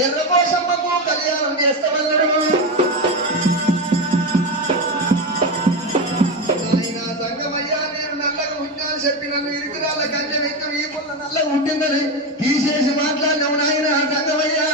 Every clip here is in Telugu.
ఎర్రపోషమ్మకు కళ్యాణం చేస్తామన్నాడు. సంగమయ్యా నేను నల్లగా ఉంటాను చెప్పి నన్ను ఇరికిరాల కంచె వెక్క ఈ పుల్ల నల్లగా ఉంటుందని తీసేసి మాట్లాడినావు నాయన సంగమయ్యా.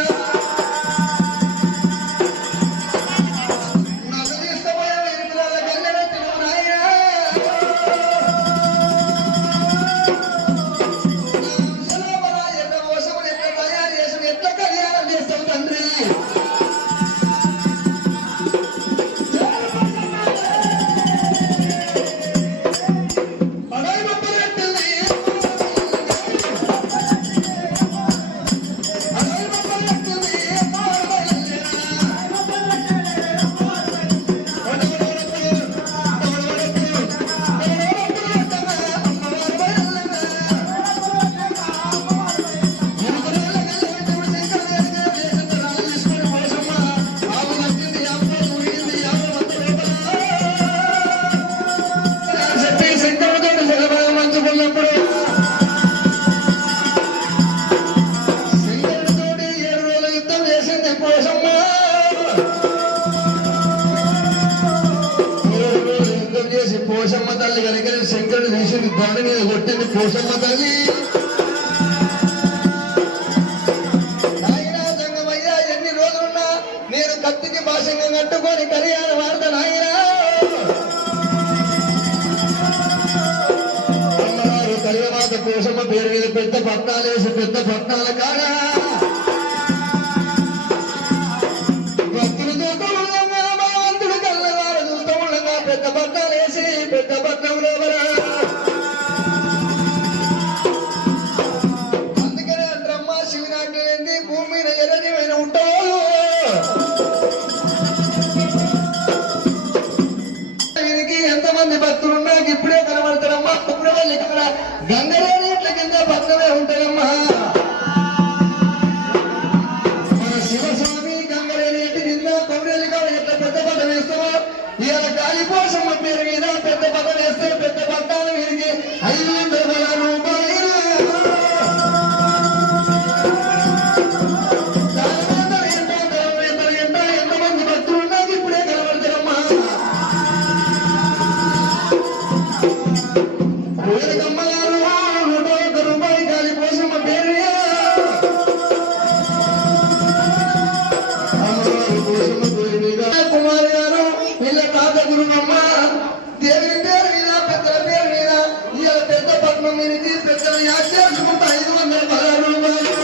పోషమ్మ తల్లి కనుక శంకరుడు తీసింది బండి మీద కొట్టింది పోషమ్మ తల్లి. నాయనా సంగమయ్యా ఎన్ని రోజులున్నా నేను కత్తికి భాషంగా కట్టుకొని కళ్యాణ వార్త నాయనా. అమ్మవారు కలియమాత పోషమ్మ పేరు మీద పెద్ద పట్నాలు వేసి పెద్ద పట్నాల కాడా పెద్ద పట్నాలు వేసి పెద్ద పట్నంలో అందుకనే అంటారమ్మ శివనాటి భూమి మీద ఎర్రనివైన ఉంటావు. వీరికి ఎంతమంది భక్తులు నాకు ఇప్పుడే కనబడతారమ్మా. ఇప్పుడు వాళ్ళు ఇక్కడ గంగరేని ఇట్ల కింద పట్నమే ఉంటారమ్మా. మన శివస్వామి గంగరేని ఇంటి కింద కొబ్బరి కావాలి ఎట్లా పెద్ద పట్నం వేస్తామో ఇవాళ కాళీపోషమ్మ పేరు మీద పెద్ద పద వేస్తే పెద్ద పట్టాలు వీరికి 500 రూపాయలు. ఎంతమంది భక్తులు ఉన్నది ఇప్పుడే కనబడతారమ్మా. కోరికమ్మగారు 101 రూపాయలు కాళీపోషమ్మ పేరు మీద కుమారి గారు వీళ్ళ తాత గురువమ్మ దేవుని పేరు మీద పెద్దల పేరు మీద ఇవాళ పెద్ద పట్నం మీదకి పెద్దలు యాడ్ చేసుకుంటా 516 రూపాయలు.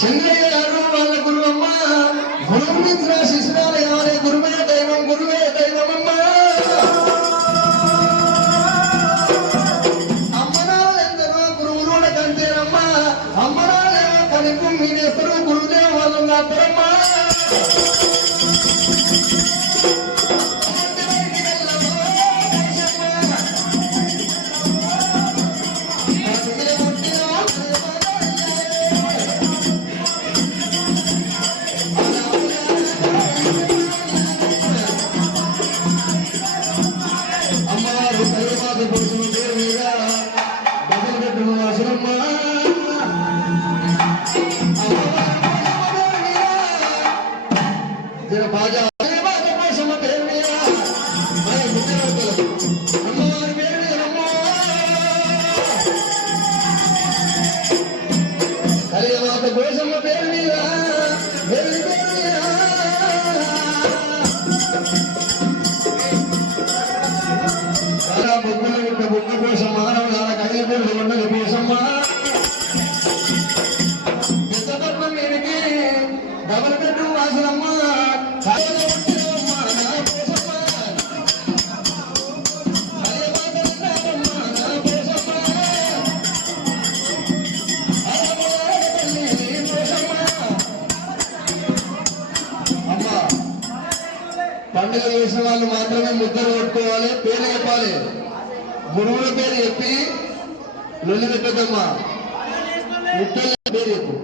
చంద్రయ్య గారు వాళ్ళ గురువమ్మ గురువు మిత్ర శిశురాలు కావాలి. గురువే దైవం గురువే దైవమమ్మ. అమ్మనాలు ఎందరో గురువులు కంటేనమ్మా. అమ్మనాలేమో కనుక మీరేస్తారు గురువుదేవ వాళ్ళు నాటరమ్మా. అమ్మవారు కళ్యాణ పురుషుల పేరు మీద బదులు పెట్టిన అవసరమ్మా. బాజా పోషమ్మ పేరు మీద అమ్మవారి పేరు మీద కలియమాత పోషమ్మ పేరు మీద బొగ్గులు బొగ్గు పోషమ్మ కళ్యాణ పేరు ఉండదు పోషమ్మ. పెద్దపట్నం మీదకి డబల్ బెడ్రూమ్ వాసనమ్మ. పండుగ చేసిన వాళ్ళు మాత్రమే ముద్దరు కొట్టుకోవాలి. పేరు చెప్పాలి. గురువుల పేరు చెప్పి లొల్లి పెట్టద్దమ్మా. ముట్టల పేరు చెప్పు.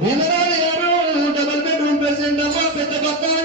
భీమరాజు గారు డబల్ బెడ్రూమ్ ప్రెసిడెంట్ అమ్మా. పెద్ద పట్టాల